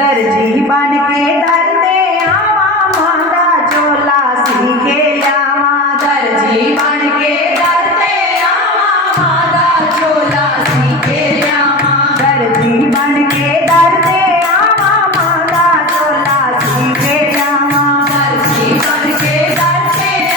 दर्जी बन के दरते आवा मांदा चोला सीखे आवा। दर्जी बन के दरते आवा मांदा चोला सीखे आवा। दर्जी बन के दरते आवा मांदा चोला सीखे आवा। दर्जी बन के दरते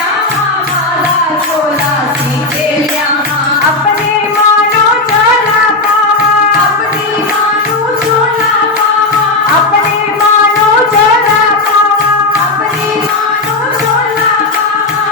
आवा मांदा चोला सीखे आवा। अपनी मानो चोला पावा, अपनी मानो चोला पावा, अपनी मानो चोला पावा, अपनी मानो चोला पावा।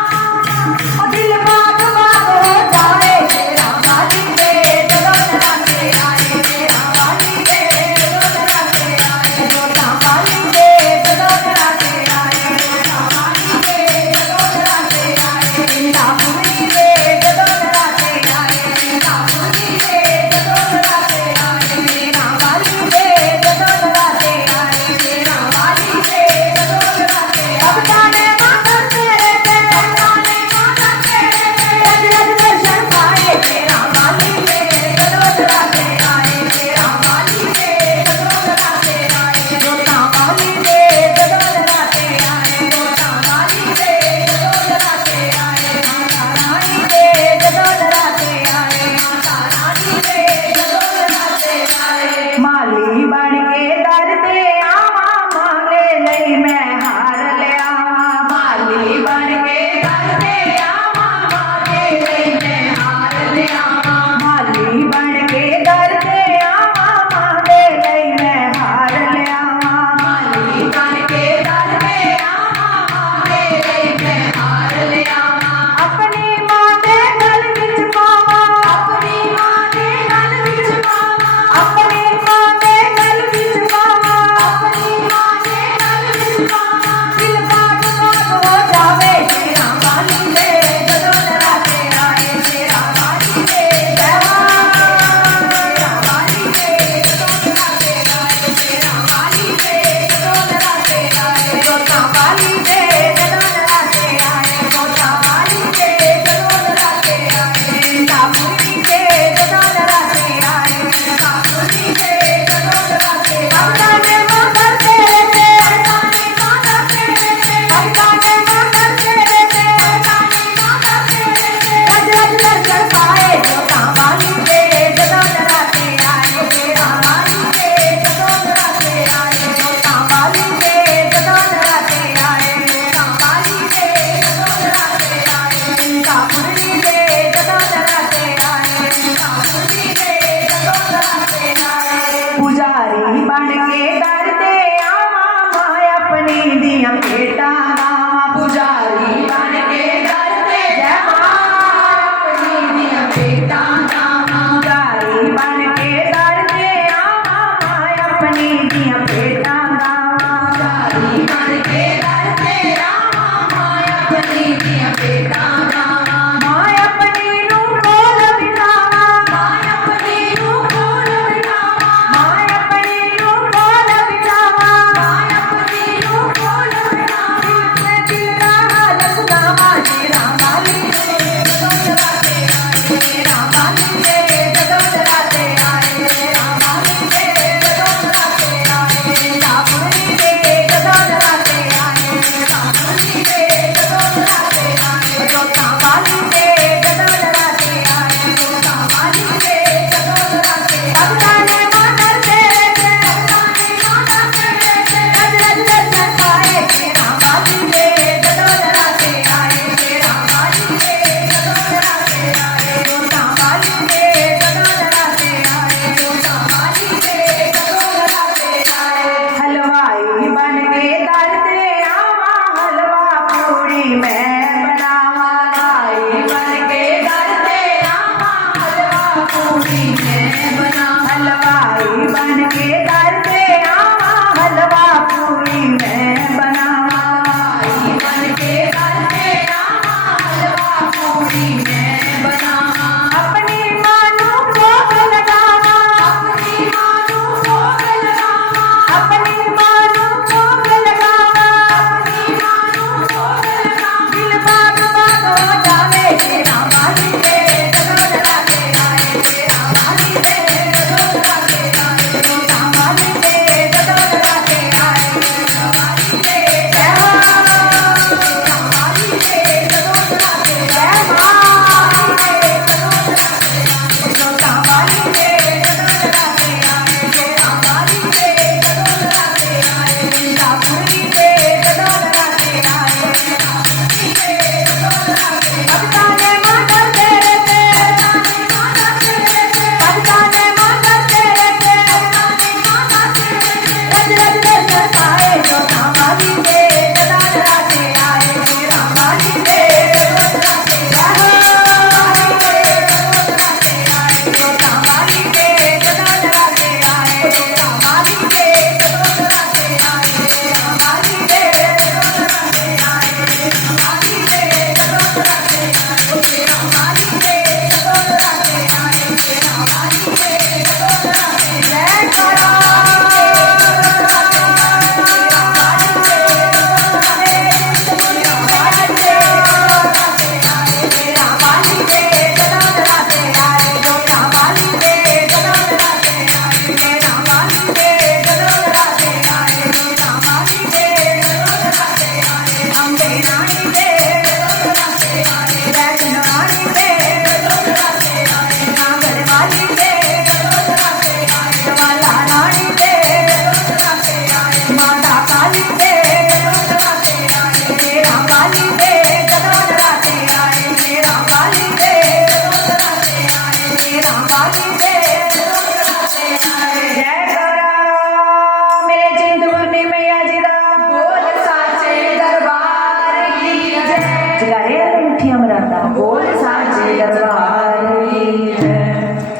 ओ दिल बाग बाग हो जाए तेरा वाली दे जदों नराते आए। तेरा वाली दे जदों नराते आए। जोता वाली दे जदों नराते आए। जोता वाली दे जदों नराते आए। इंदा पूरी दे जदों नराते आए। इंदा पूरी दे जदों नराते आए। तेरा वाली दे जदों नराते आए। तेरा वाली दे जदों नराते आए। अब जाने मांगन तेरे ते, अब जाने मांगन तेरे ते, रज रज दर्शन पाए। तेरा वाली दे जदों नराते आए। तेरा वाली दे जदों नराते आए। जोता वाली दे जदों नराते आए। जोता वाली दे जदों नराते आए। माता रानी दे जदों नराते आए। माता रानी दे जदों नराते आए। माली बन के दरते आवा मांगे नहीं मैं हार ले आवा। माली बन के दरते आवा मांगे नहीं मैं हार ले आवा। माली बन के दरते आवा मांगे नहीं मैं हार ले आवा। माली बन के दरते आवा मांगे नहीं मैं हार ले आवा। अपनी मां दे गल विच पावा, अपनी मां दे गल विच पावा, अपनी मां दे गल विच पावा, अपनी मां दे गल विच पावा। दिल बाग बाग हो जावे तेरा वाली दे जदों नराते आए। तेरा वाली दे तेरा वाली दे जदों नराते आए। तेरा वाली दे जदों नराते आए। जोता वाली दे जदों नराते आए। जोता वाली दे जदों नराते आए। इंदा पूरी दे जदों नराते आए। इंदा पूरी दे जदों नराते आए। अब जाने मांगन तेरे ते, जाने मांगन तेरे ते, अब जाने मांगन तेरे ते, जाने मांगन तेरे ते, रज रज दर्शन पाए। जोता वाली दे जदों नराते आए। तेरा वाली दे जदों नराते आए। जोता वाली दे जदों नराते आए। तेरा वाली दे जदों नराते आए। इंदा पूरी दे जदों नराते आए। इंदा पूरी दे जदों नराते आए। पुजारी बन के दरते आवा मां अपनी दियां भेटां गावां। पुजारी बन के दरते जय मां अपनी दियां भेटां गावां। पुजारी बन के दरते आवा मां अपनी दियां भेटां गावां। पुजारी बन के दरते आवा मां अपनी दियां भेटां